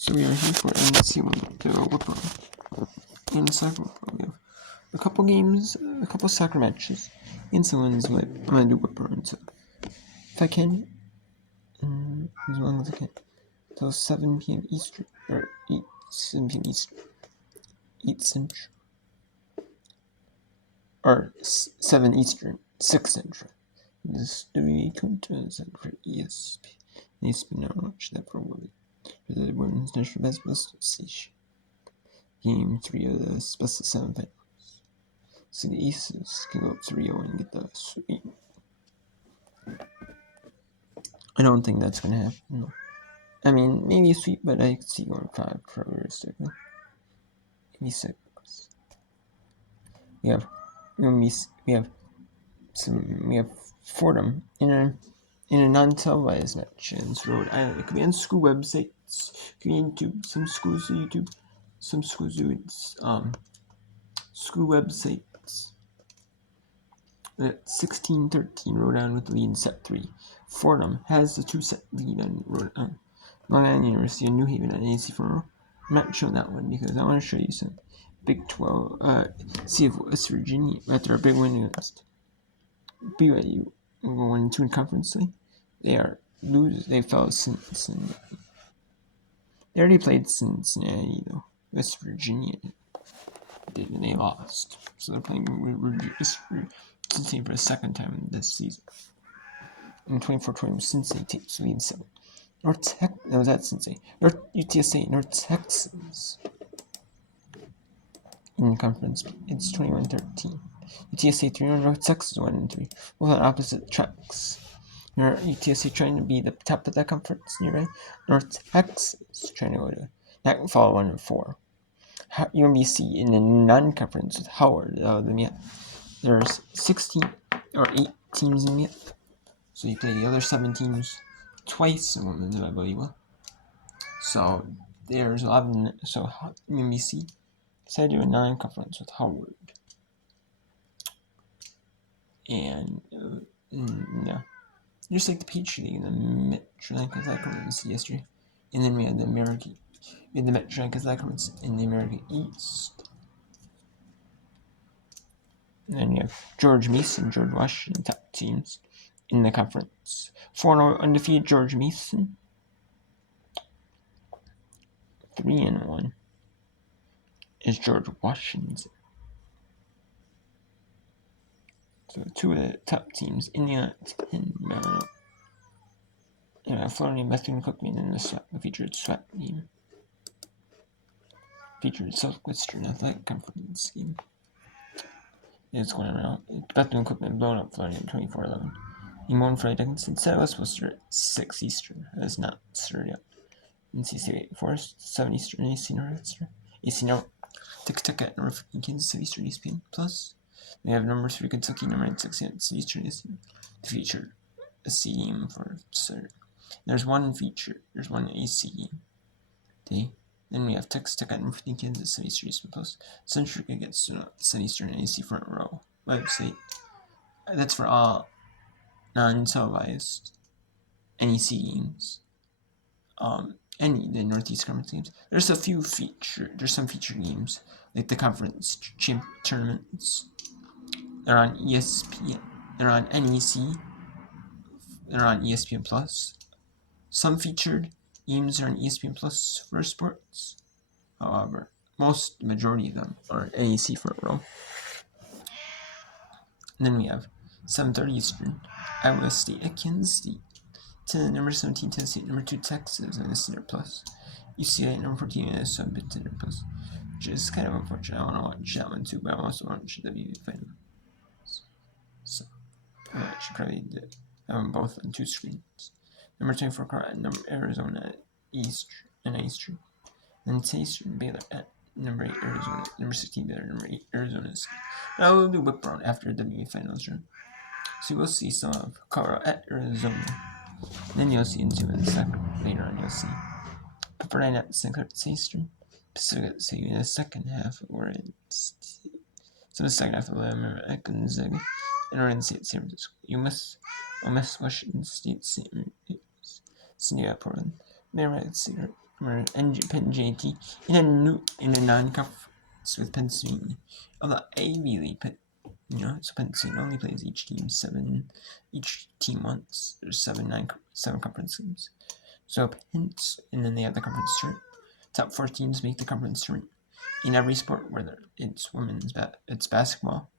So we are here for NCAA, the whip on. In soccer, we have a couple games, a couple soccer matches. NCAA what I'm gonna do whip on. So if I can, as long as I can, till 7 p.m. Eastern, or 7 p.m. Eastern, 8 Central, or 7 Eastern, 6 Central. This WA for ESP. ESP now watch that for women. For the Women's National Basketball Association. Game 3 of the Special 7 finals. So the Aces can go up 3-0 and get the sweep. I don't think that's going to happen, no. I mean, maybe a sweep, but I could see going 5 for realistically. Maybe 6. We have Fordham in a non-televised match in Rhode Island. It could be on school websites, it could be on YouTube. Some schools do YouTube, some schools do it, school websites. At 16-13, Rhode Island with the lead in set 3. Fordham has the 2-set lead on Rhode Island. Long Island University and New Haven on AC for. I'm not showing that one because I want to show you some Big 12. See if West Virginia after a big win against BYU, we're going 2 in conference league. They are losers. They fell Cincinnati. They already played Cincinnati though. West Virginia did, and they lost. So they're playing Cincinnati for the second time this season. In 24-20, Cincinnati takes the lead 7. UTSA, North Texas. In conference, it's 21-13. UTSA 3-1, North Texas 1-3. Both on opposite tracks. UTSA trying to be the top of that conference, right? North Texas trying to go to that fall 1-4. UMBC in a non-conference with Howard. There's 16 or 8 teams in it. So you play the other 7 teams twice in women's volleyball. So there's 11. So UMBC decided to do a non-conference with Howard. And yeah, just like the Peach League and the Metro Athletic Conference yesterday. And then we had the Metro Athletic Conference in the American East. And then you have George Mason, George Washington, top teams in the conference. 4-0 undefeated George Mason. 3-1 is George Washington. So 2 of the top teams, Indiana and Maryland. And Florida and Bethune Cookman in the featured SWAT game. Featured Southwestern Athletic Conference game. It's going around. Bethune Cookman blown up Florida in 24-11. Game 1 Friday Dickinson said it was supposed to start at 6 Eastern. It has not started yet. NC State Forest, 7 Eastern, AC Northwestern. AC North, Tic-Tac at North in Kansas City Eastern ESPN Plus. We have number 3 Kentucky, number 6 at Eastern ESPN. Featured a C game for Saturday. There's one feature. There's one AC game. Day. Then we have Texas Tech at North in Kansas City Eastern ESPN Plus. Central against Sun Eastern AC Front Row website. That's for all non-televised NEC games. The Northeast Conference games. There's some featured games like the conference tournaments. They're on ESPN. They're on NEC. They're on ESPN Plus. Some featured games are on ESPN Plus for sports. However, majority of them are NEC front row. And then we have 7:30 Eastern, Iowa State at Kansas State. Number 17 Tennessee, number 2 Texas and the Center Plus. UCLA number 14 Minnesota Center Plus, which is kind of unfortunate. I want to watch that one too, but I also want to watch the WV finals. So I should probably have them both on 2 screens. Number 24 Car at number Arizona at Eastern. Then Eastern Baylor at number 8 Arizona, number 16 Baylor, number 8 Arizona. Now we'll do whip round after the WV finals run. So we'll see some of Colorado at Arizona. Then you'll see into in the second. Later on, you'll see Pepperdine at St. Clair Eastern. Pacific at in the second half. The second half of Alabama at Gonzaga. And Oregon State at San Francisco. Washington State, San Diego, Portland. Maryland at or Penn JT in a non-conference with Pennsylvania. Of the Ivy League, so Pennsylvania only plays each team once. There's seven conference games. So and then they have the conference tournament. Top 4 teams make the conference tournament. In every sport, whether it's it's basketball,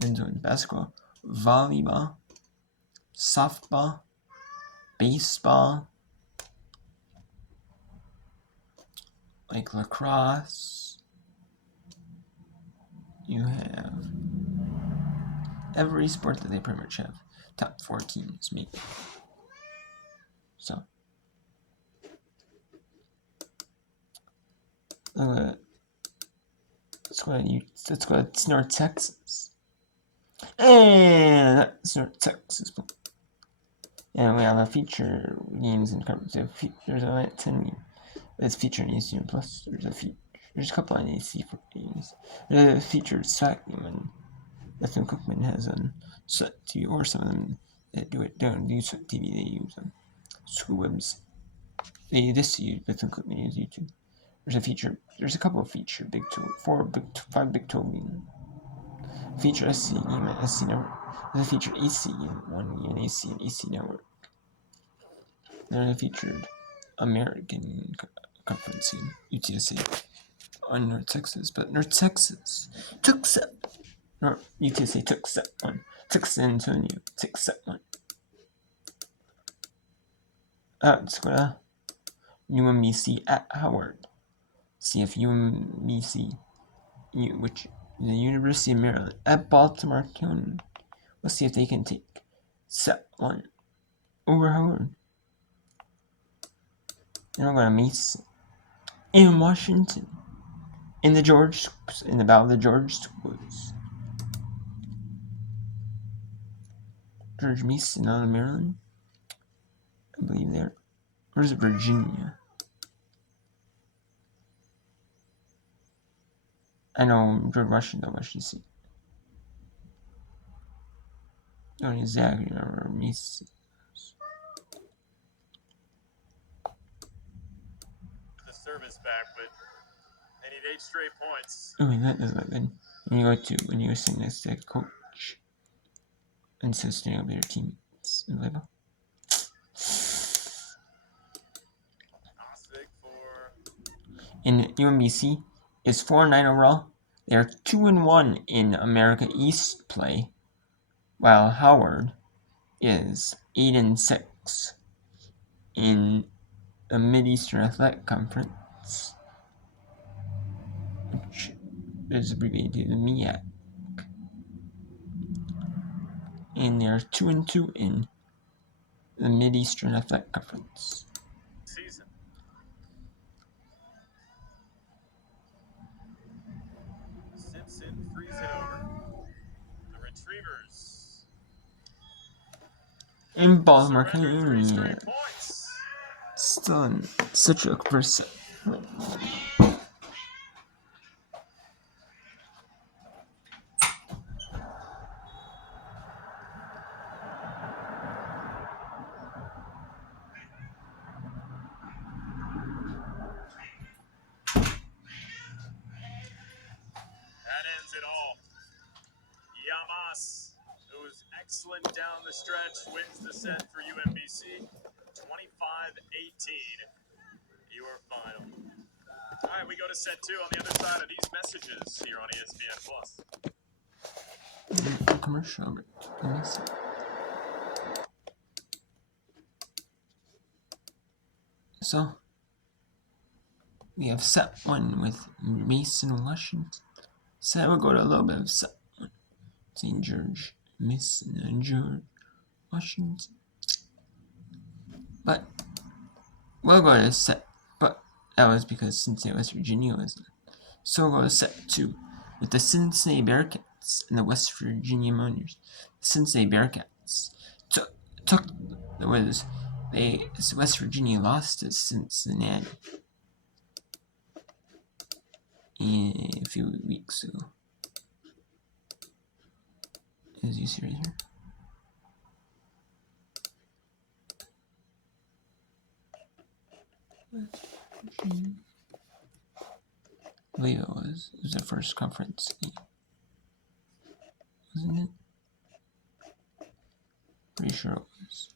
men's basketball, volleyball, softball, baseball, like lacrosse. You have every sport that they pretty much have. Top 4 teams make. So let's go to North Texas. And that's North Texas. And we have a feature games and conference. There's a 10 games. It's featured in ECU Plus. There's a couple on AC for games. There's a featured SAC game, and Ethan Cookman has on SET TV, or some of them that don't do SET TV. They use school webs. Ethan Cookman use YouTube. There's a couple of featured Big 12, 5 Big 12 games. Feature SC game at SC Network. There's a featured AC game, 1 game AC and AC Network. There's a featured American Conference game, UTSA, on North Texas, but North Texas took set. UTSA took set 1. Texas Antonio took set 1. Let's go to UMBC at Howard. See if UMBC, which the University of Maryland at Baltimore County. Let's see if they can take set 1 over Howard. Then we're going to Mason in Washington in the Battle of the George Schools. George Mason out of Maryland, I believe there. Or is it Virginia? I know George Washington, Washington. I don't exactly remember Mason. The service back, but they need 8 straight points. I mean, that doesn't look good. When you go sitting next to a coach and so standing up with your teammates in volleyball. In UMBC is 4-9 overall. They are 2-1 in America East play, while Howard is 8-6 in the Mid-Eastern Athletic Conference, which is abbreviated to the MEAC. And they are 2-2 in the Mid-Eastern Athletic Conference. Season. Simpson frees it over. The Retrievers. In Baltimore County, still in such a percent. That ends it all. Yamas, who was excellent down the stretch, wins the set for UMBC. 25-18. Your final. All right, we go to set 2 on the other side of these messages here on ESPN Plus. Commercial break. So we have set 1 with Mason, Washington. So we'll go to a little bit of set 1. St. George, Mason, and George, Washington. But we'll go to set. But that was because Cincinnati, West Virginia was. So we'll go to set 2 with the Cincinnati Bearcats and the West Virginia Mountaineers. The Cincinnati Bearcats West Virginia lost to Cincinnati a few weeks ago. As you see right here. I believe it was their first conference game, wasn't it? Pretty sure it was.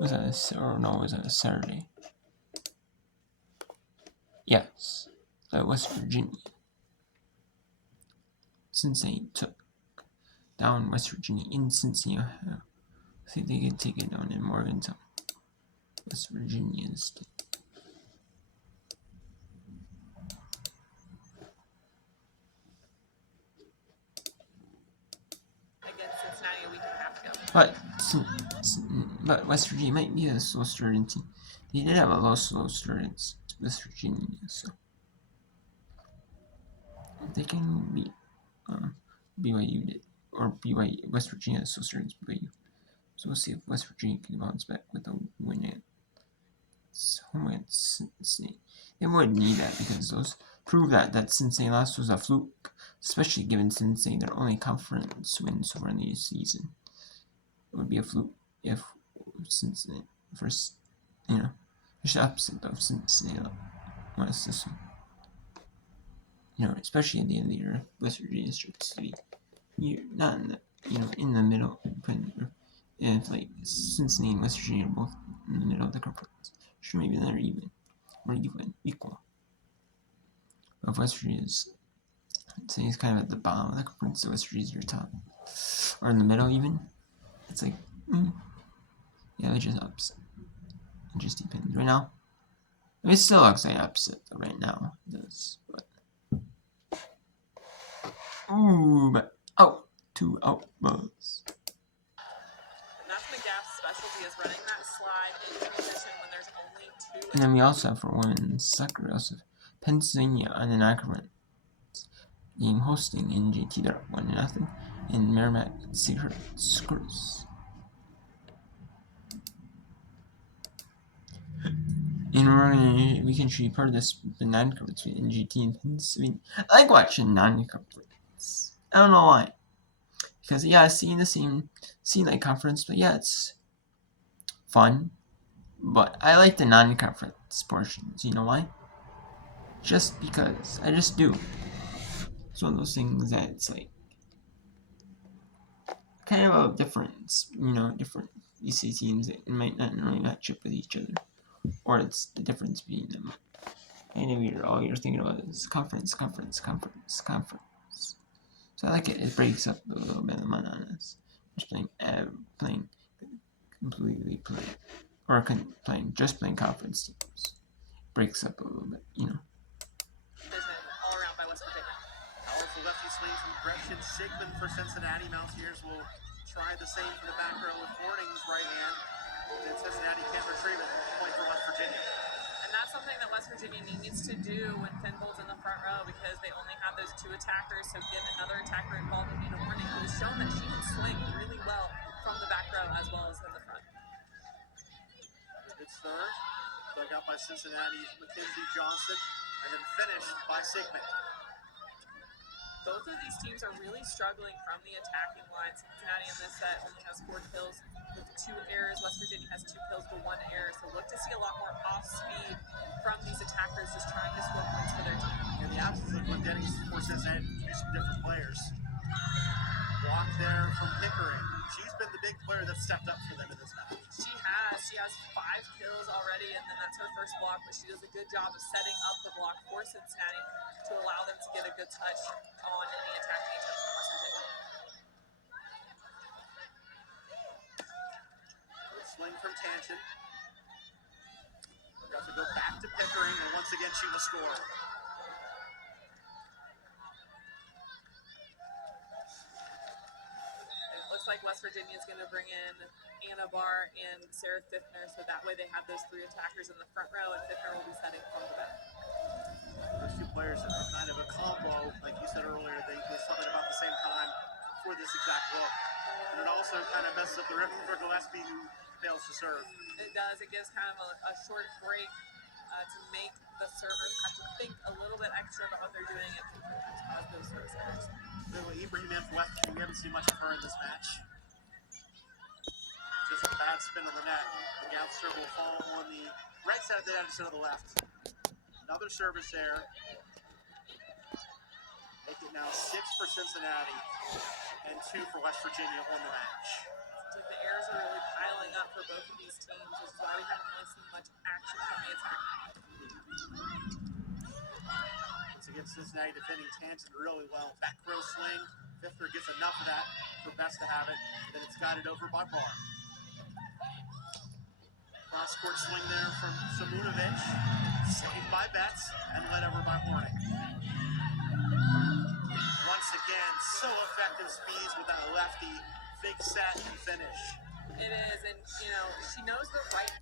Was that was that a Saturday? Yes, that West Virginia. Cincinnati took down West Virginia in Cincinnati. I think they could take it down in Morgantown. West Virginia State. Against Cincinnati a week and a half ago. But West Virginia might be a slow starting team. They did have a lot of slow starts to West Virginia, so they can beat BYU did, or BYU West Virginia is slow starting to BYU. So we'll see if West Virginia can bounce back with a win at home against Cincinnati. They would need that because those prove that Cincinnati loss was a fluke, especially given Cincinnati their only conference win so far in the season. It would be a fluke if Cincinnati first, just the opposite of Cincinnati lost this one. Especially at the end of the year, West Virginia starts to be not in the in the middle, if like Cincinnati and West Virginia are both in the middle of the conference, sure maybe they're even or even equal. But if West Virginia's, say he's kind of at the bottom of the conference, so West Virginia's your top, or in the middle even, it's like, yeah, they're just upset. It just depends. Right now, it still looks like upset right now. It does, but two out balls. And that's McGaff's specialty, is running that slide in transition when there's only two. And then we also have for women's soccer, we also have Pennsylvania on the non-conference game hosting NJT. They're 1-0, and Merrimack Screws. And we can be part of this non-conference with NJT and Pennsylvania. I like watching non-conference. I don't know why. Because seeing like conference, but it's fun. But I like the non-conference portions. You know why? Just because. I just do. It's one of those things that it's like kind of a difference. Different EC teams that might not really match up with each other. Or it's the difference between them. And all you're thinking about is conference. So I like it. It breaks up a little bit of monotonous. Just playing completely or playing conference teams. Breaks up a little bit, All around by West Virginia. Powerful lefty swing from Gretchen Sigmund for Cincinnati. Mountaineers will try the same for the back row with Horning's right hand. And Cincinnati can't retrieve it. Point for West Virginia. And that's something that West Virginia needs to do when Finbolt's in the front row, because they only have those two attackers. So get another attacker involved in Nina Horning, who has shown that she can swing really well from the back row as well as in the front. Good serve. Dug out by Cincinnati's Mackenzie Johnson, and then finished by Sigmund. Both of these teams are really struggling from the attacking line. Cincinnati in this set only has 4 kills with 2 errors. West Virginia has 2 kills to 1 error. So look to see a lot more off speed from these attackers just trying to score points for their team. In the absence of Glendenning for Cincinnati, use some different players. Block there from Pickering. She's been the big player that stepped up for them in this match. She has. She has 5 kills already, and then that's her first block, but she does a good job of setting up the block for Cincinnati to allow them to get a good touch on any attacking attempts from West Virginia. Good swing from Tanchin. Got to go back to Pickering, and once again she will score. It looks like West Virginia is going to bring in Anna Barr and Sarah Fiffner, so that way they have those 3 attackers in the front row, and Fiffner will be setting from the back. Those 2 players that are kind of a combo, like you said earlier, they start at about the same time for this exact look. And it also kind of messes up the rhythm for Gillespie, who fails to serve. It does. It gives kind of a short break to make the servers have to think a little bit extra about what they're doing and sometimes cause those service errors. Ibrahim in for West Virginia, we haven't seen much of her in this match. Just Bad spin on the net. The gap serve will fall on the right side of the net instead of the left. Another service error. Make it now 6 for Cincinnati and 2 for West Virginia on the match. Seems like the errors are really piling up for both of these teams, which is why we haven't really seen much action from the attack. Once again, Cincinnati defending Tanton really well. Back row swing. Fifter gets enough of that for Best to have it. Then it's guided over by Barr. Cross-court swing there from Samunovic. Saved by Betts and led over by Hornick. Once again, so effective speeds with that lefty. Big set and finish. It is, and she knows the right